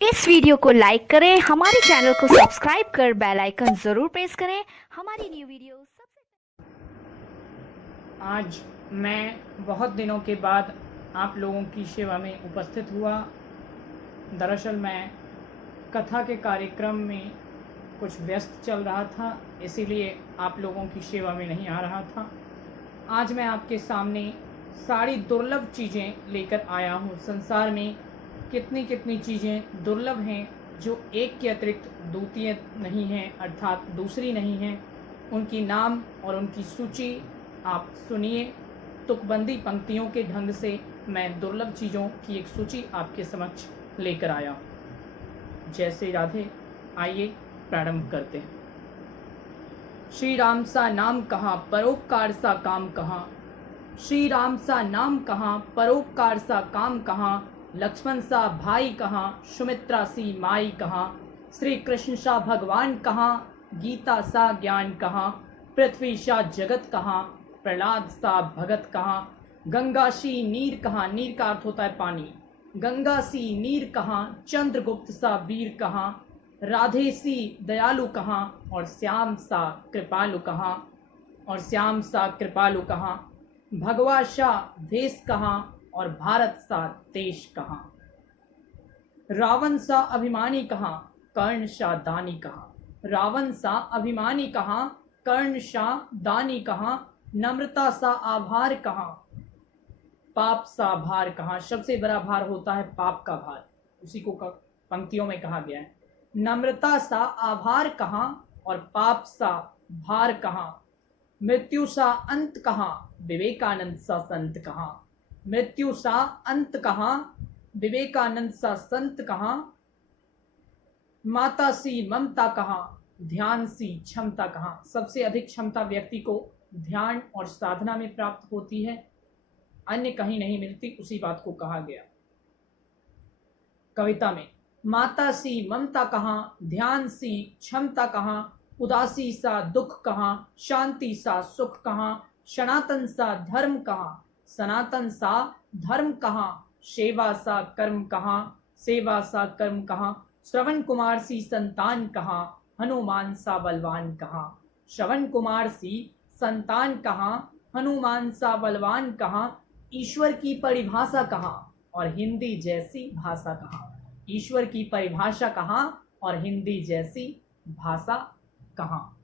इस वीडियो को लाइक करें, हमारे चैनल को सब्सक्राइब कर बेल आइकन जरूर प्रेस करें हमारी न्यू वीडियो सबसे। आज मैं बहुत दिनों के बाद आप लोगों की सेवा में उपस्थित हुआ। दरअसल मैं कथा के कार्यक्रम में कुछ व्यस्त चल रहा था, इसीलिए आप लोगों की सेवा में नहीं आ रहा था। आज मैं आपके सामने सारी दुर्लभ चीज़ें लेकर आया हूँ। संसार में कितनी कितनी चीज़ें दुर्लभ हैं जो एक के अतिरिक्त द्वितीय नहीं हैं, अर्थात दूसरी नहीं हैं। उनकी नाम और उनकी सूची आप सुनिए। तुकबंदी पंक्तियों के ढंग से मैं दुर्लभ चीज़ों की एक सूची आपके समक्ष लेकर आया हूँ। जय श्री राधे। आइए प्रारंभ करते हैं। श्री राम सा नाम कहाँ, परोपकार सा काम कहाँ। श्री राम सा नाम कहाँ, परोपकार सा काम कहाँ। लक्ष्मण सा भाई कहाँ, सुमित्रा सी माई कहाँ। श्री कृष्ण सा भगवान कहाँ, गीता सा ज्ञान कहाँ। पृथ्वी सा जगत कहाँ, प्रहलाद सा भगत कहाँ। गंगा सी नीर कहाँ, नीर का अर्थ होता है पानी। गंगा सी नीर कहाँ, चंद्रगुप्त सा वीर कहाँ। राधे सी दयालु कहाँ, और श्याम सा कृपालु कहाँ। और श्याम सा कृपालु कहाँ। भगवा सा भेष कहाँ, और भारत सा देश कहाँ। रावण सा अभिमानी कहाँ, कर्ण सा दानी कहाँ। रावण सा अभिमानी कहाँ, कर्ण सा दानी कहाँ। नम्रता सा आभार कहाँ, पाप सा भार कहाँ। सबसे बड़ा भार होता है पाप का भार, उसी को पंक्तियों में कहा गया है। नम्रता सा आभार कहाँ, और पाप सा भार कहाँ। मृत्यु सा अंत कहाँ, विवेकानंद सा संत कहाँ। मृत्यु सा अंत कहाँ, विवेकानंद सा संत कहाँ। माता सी ममता कहाँ, ध्यान सी क्षमता कहाँ। सबसे अधिक क्षमता व्यक्ति को ध्यान और साधना में प्राप्त होती है, अन्य कहीं नहीं मिलती, उसी बात को कहा गया कविता में। माता सी ममता कहाँ, ध्यान सी क्षमता कहाँ। उदासी सा दुख कहाँ, शांति सा सुख कहाँ। सनातन सा धर्म कहाँ, सनातन सा धर्म कहाँ। सेवा सा कर्म कहाँ, सेवा सा कर्म कहाँ। श्रवण कुमार सी संतान कहाँ, हनुमान सा बलवान कहाँ। श्रवण कुमार सी संतान कहाँ, हनुमान सा बलवान कहाँ। ईश्वर की परिभाषा कहाँ, और हिंदी जैसी भाषा कहाँ। ईश्वर की परिभाषा कहाँ, और हिंदी जैसी भाषा कहाँ।